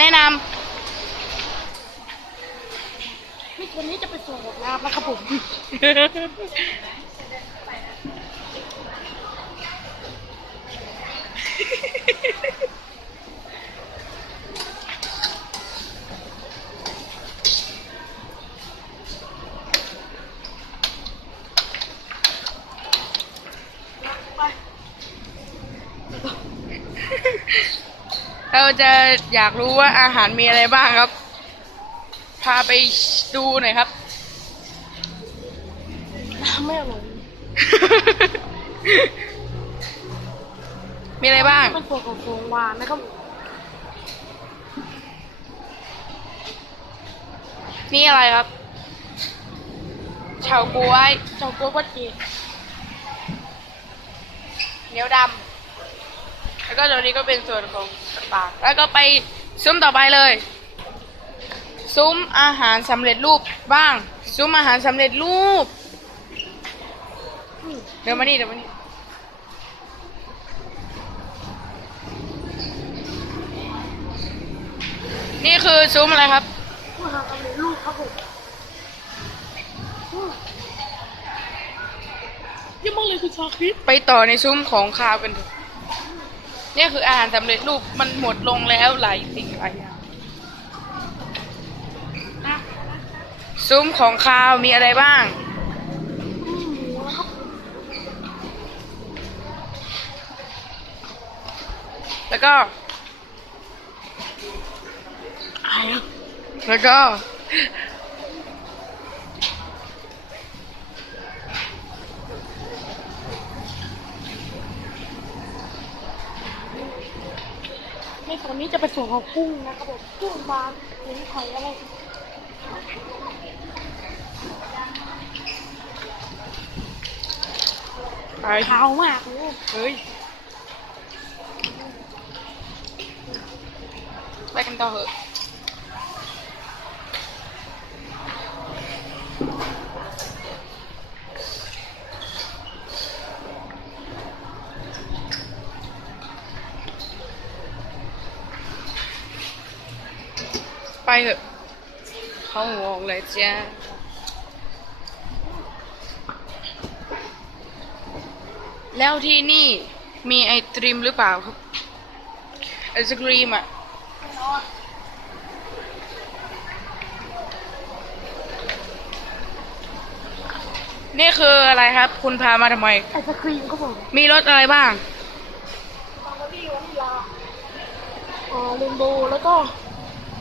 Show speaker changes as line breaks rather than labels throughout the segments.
แนะน
นี่วันนี้จะไปส่งน้ำนะครับผมำ
เราจะอยากรู้ว่าอาหารมีอะไรบ้างครับ พาไปดูหน่อยครับ
ไม่อร่อย
มีอะไรบ้าง
มันส่วนของโรงวานนะครับผม
นี่อะไรครับเฉาก๊วย
เจ้ากัววัดเจด
เหนียวดำแล้วก็ตัวนี้ก็เป็นส่วนของ ปาก แล้วก็ไปซุ้มต่อไปเลย ซุ้มอาหารสำเร็จรูปบ้าง ซุ้มอาหารสำเร็จรูป เดี๋ยวมานี่เดี๋ยวมานี่นี่คือซุ้มอะไรครับ
ผู้หากันเลยลูกครับผมอืมยังมากเลยคือชาคริส
ไปต่อในซุ้มของคาวกันเถอะ นี่คืออาหารสำเร็จรูปมันหมดลงแล้วหลายสิ่งหลายอย่างซุ้มของคาวมีอะไรบ้าง แล้วก็ แล้วก็
ตอนนี้จะไปส่งของกุ้งนะครับผมกุ้งบานหรือหอยอะไร
ไป
ขาวมากเลย
เฮ้ยไปกันต่อเหอะ เถอะเข้าหัวออกเลยจ้าแล้วที่นี่มีไอตรีมหรือเปล่าครับไอศกรีมอะนี่คืออะไรครับ คุณพามาทำไม
ไอศครีมครับผม
มีรสอะไรบ้าง
สตรอเบอรี่วานิลลาอ่าเรนโบว์แล้วก็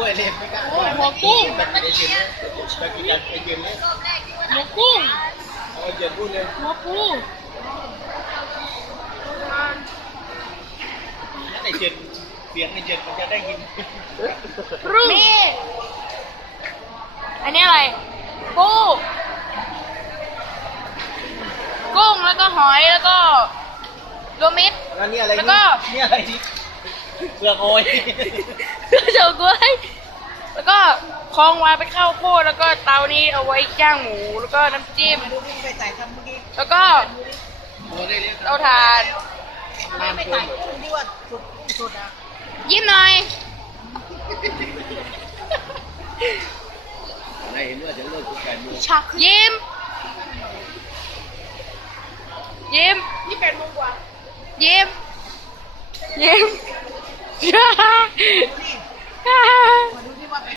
ลยไม่กล้า
โอ้ยหัวกุ้ง
แต่กินเย็นแต่กินกันเป็นเย็นเลย
หัวกุ้ง
เอาเย็นพูดเลย
หัวปู
นั่นไอ้เย็นเสียงไอ้เย็นมันจะได้ยิน
รุ่ง
นี่อันนี้อะไรกุ้งกุ้งแล้วก็หอยแล้วก็รวมมิตร
แล้วนี่อะไร
แล้วก็
นี่อะไรนี่ เปลือกโอย
เฉาก๊วยแล้วก็คลองวาไปเข้าวโพดแล้วก็เตานี้เอาไว้ย่างหมูแล้วก็น้ำจิ้ม
ไปใส่ทำเมื่อกี้
แล้วก็
ตัวได้เรียก
เตาถ่าน
น้ำท่วมที่ว่าสุดสุดอะ
ยิ้มหน่อย
ไหนเห็นว่าจะเลิกคุยกันมือ
ชาคริส
ยิ้ม ยิ้ม
นี่แปดโมงกว่า
ยิ้ม ยิ้ม
มาดู